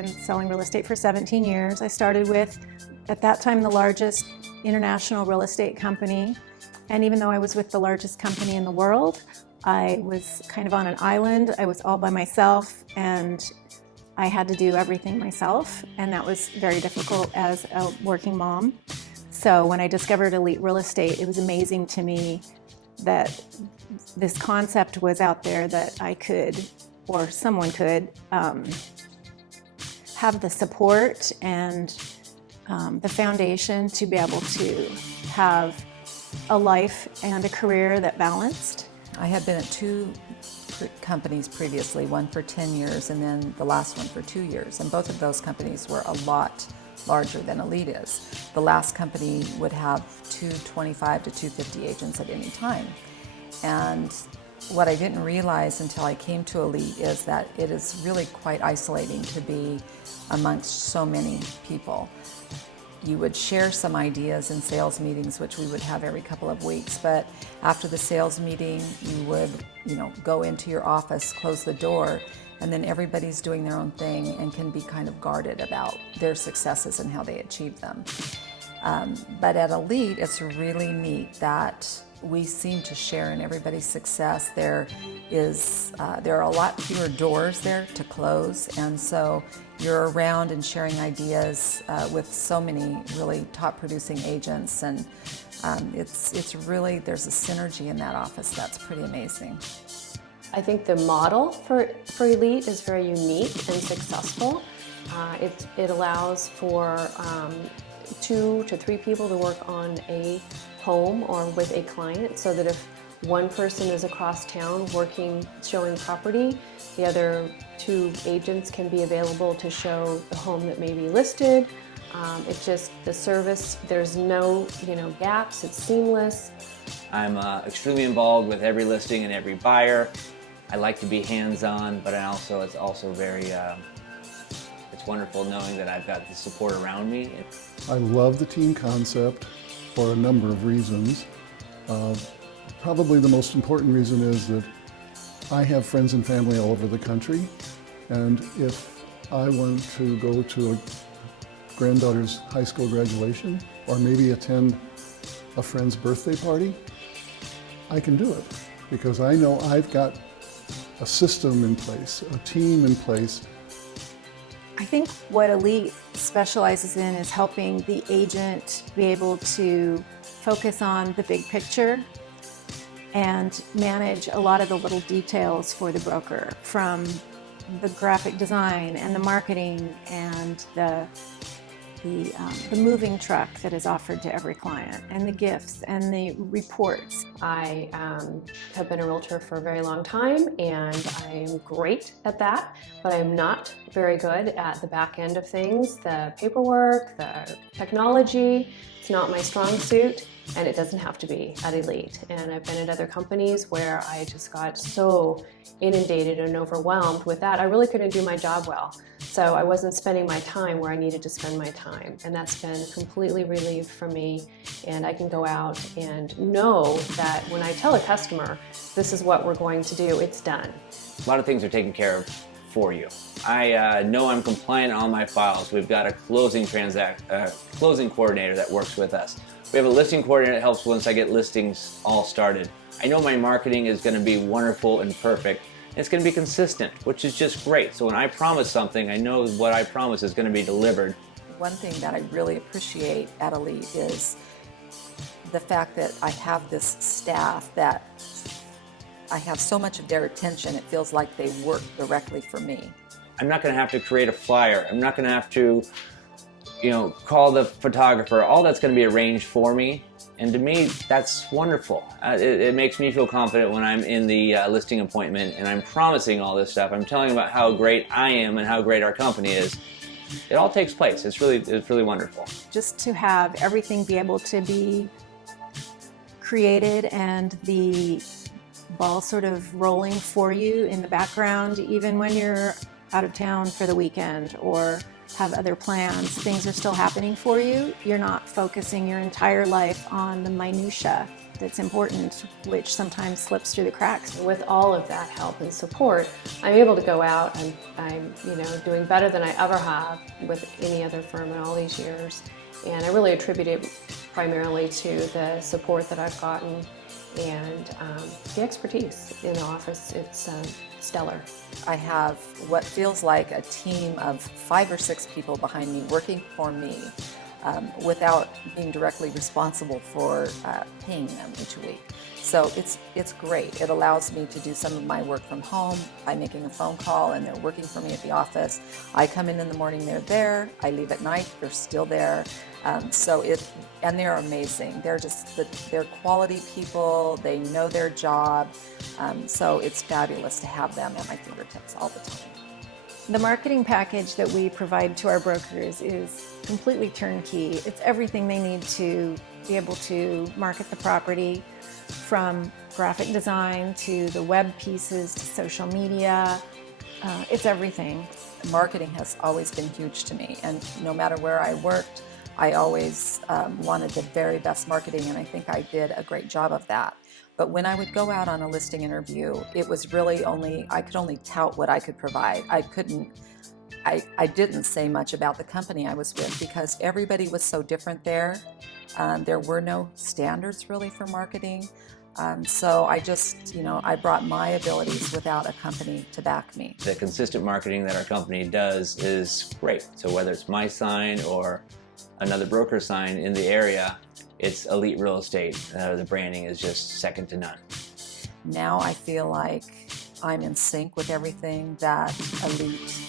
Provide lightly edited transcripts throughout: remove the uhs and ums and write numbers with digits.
been selling real estate for 17 years. I started with, at that time, the largest international real estate company. And even though I was with the largest company in the world, I was kind of on an island. I was all by myself, and I had to do everything myself, and that was very difficult as a working mom. So when I discovered Eleete Real Estate, it was amazing to me that this concept was out there that I could, or someone could, have the support and the foundation to be able to have a life and a career that balanced. I had been at two companies previously, one for 10 years and then the last one for 2 years, and both of those companies were a lot larger than Eleete is. The last company would have 225 to 250 agents at any time. And what I didn't realize until I came to Eleete is that it is really quite isolating to be amongst so many people. You would share some ideas in sales meetings, which we would have every couple of weeks, but after the sales meeting, you would, go into your office, close the door, and then everybody's doing their own thing and can be kind of guarded about their successes and how they achieve them. But at Eleete, it's really neat that we seem to share in everybody's success. There are a lot fewer doors there to close, and so you're around and sharing ideas with so many really top producing agents, and it's really, there's a synergy in that office that's pretty amazing. I think the model for Eleete is very unique and successful. It allows for 2 to 3 people to work on a home or with a client, so that if one person is across town working, showing property, the other 2 agents can be available to show the home that may be listed. It's just the service, there's no gaps, it's seamless. I'm extremely involved with every listing and every buyer. I like to be hands-on, but it's also very, it's wonderful knowing that I've got the support around me. I love the team concept for a number of reasons. Probably the most important reason is that I have friends and family all over the country, and if I want to go to a granddaughter's high school graduation or maybe attend a friend's birthday party, I can do it because I know I've got a system in place, a team in place. I think what Eleete specializes in is helping the agent be able to focus on the big picture and manage a lot of the little details for the broker, from the graphic design and the marketing and the moving truck that is offered to every client, and the gifts and the reports. I have been a realtor for a very long time, and I am great at that, but I'm not very good at the back end of things. The paperwork, the technology, it's not my strong suit, and it doesn't have to be at Eleete. And I've been at other companies where I just got so inundated and overwhelmed with that, I really couldn't do my job well. So I wasn't spending my time where I needed to spend my time, and that's been completely relieved for me. And I can go out and know that when I tell a customer, this is what we're going to do, it's done. A lot of things are taken care of for you. I know I'm compliant on my files. We've got a closing coordinator that works with us. We have a listing coordinator that helps once I get listings all started. I know my marketing is going to be wonderful and perfect. It's going to be consistent, which is just great. So when I promise something, I know what I promise is going to be delivered. One thing that I really appreciate at Eleete is the fact that I have this staff that I have so much of their attention, it feels like they work directly for me. I'm not going to have to create a flyer. I'm not going to have to, call the photographer. All that's going to be arranged for me. And to me, that's wonderful. It makes me feel confident when I'm in the listing appointment and I'm promising all this stuff. I'm telling about how great I am and how great our company is. It all takes place. It's really wonderful. Just to have everything be able to be created and the ball sort of rolling for you in the background, even when you're out of town for the weekend or have other plans, things are still happening for you. You're not focusing your entire life on the minutia that's important, which sometimes slips through the cracks. With all of that help and support, I'm able to go out and I'm doing better than I ever have with any other firm in all these years. And I really attribute it primarily to the support that I've gotten and the expertise in the office. It's stellar. I have what feels like a team of 5 or 6 people behind me working for me without being directly responsible for paying them each week. So it's great. It allows me to do some of my work from home by making a phone call and they're working for me at the office. I come in the morning, they're there. I leave at night, they're still there. And they're amazing. They're quality people. They know their job. So it's fabulous to have them at my fingertips all the time. The marketing package that we provide to our brokers is completely turnkey. It's everything they need to be able to market the property, from graphic design to the web pieces to social media. It's everything. Marketing has always been huge to me, and no matter where I worked, I always wanted the very best marketing, and I think I did a great job of that. But when I would go out on a listing interview, it was really I could only tout what I could provide. I didn't say much about the company I was with because everybody was so different there. There were no standards really for marketing. So I brought my abilities without a company to back me. The consistent marketing that our company does is great. So whether it's my sign or another broker sign in the area, it's Eleete Real Estate. The branding is just second to none. Now I feel like I'm in sync with everything that Eleete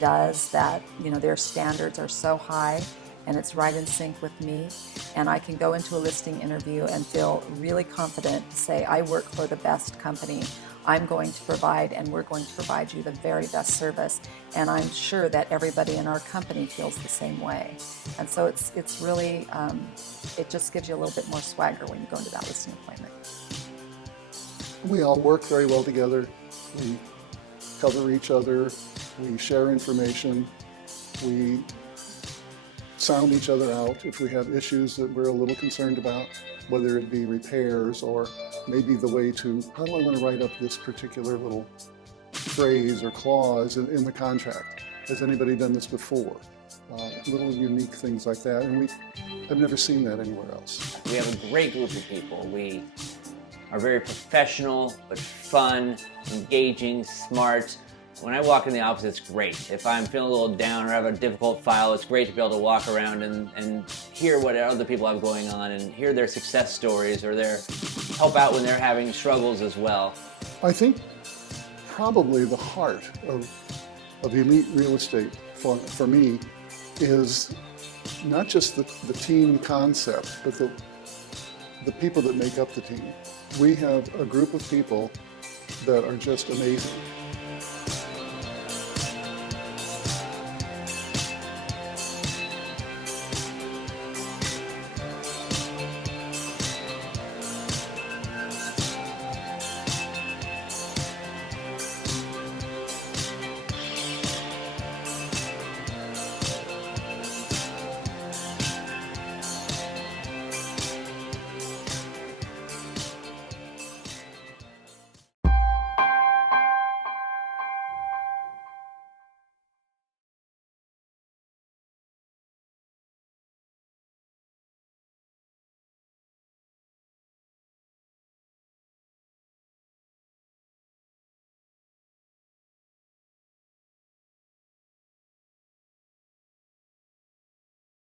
does, that their standards are so high and it's right in sync with me. And I can go into a listing interview and feel really confident to say, I work for the best company. I'm going to provide, and we're going to provide you the very best service. And I'm sure that everybody in our company feels the same way. And so it's really, it just gives you a little bit more swagger when you go into that listing appointment. We all work very well together. We cover each other. We share information. We sound each other out if we have issues that we're a little concerned about, whether it be repairs or maybe the way to, how do I want to write up this particular little phrase or clause in the contract? Has anybody done this before? Little unique things like that, and I've never seen that anywhere else. We have a great group of people. We are very professional, but fun, engaging, smart. When I walk in the office, it's great. If I'm feeling a little down or have a difficult file, it's great to be able to walk around and hear what other people have going on and hear their success stories or help out when they're having struggles as well. I think probably the heart of Eleete Real Estate for me is not just the team concept, but the people that make up the team. We have a group of people that are just amazing.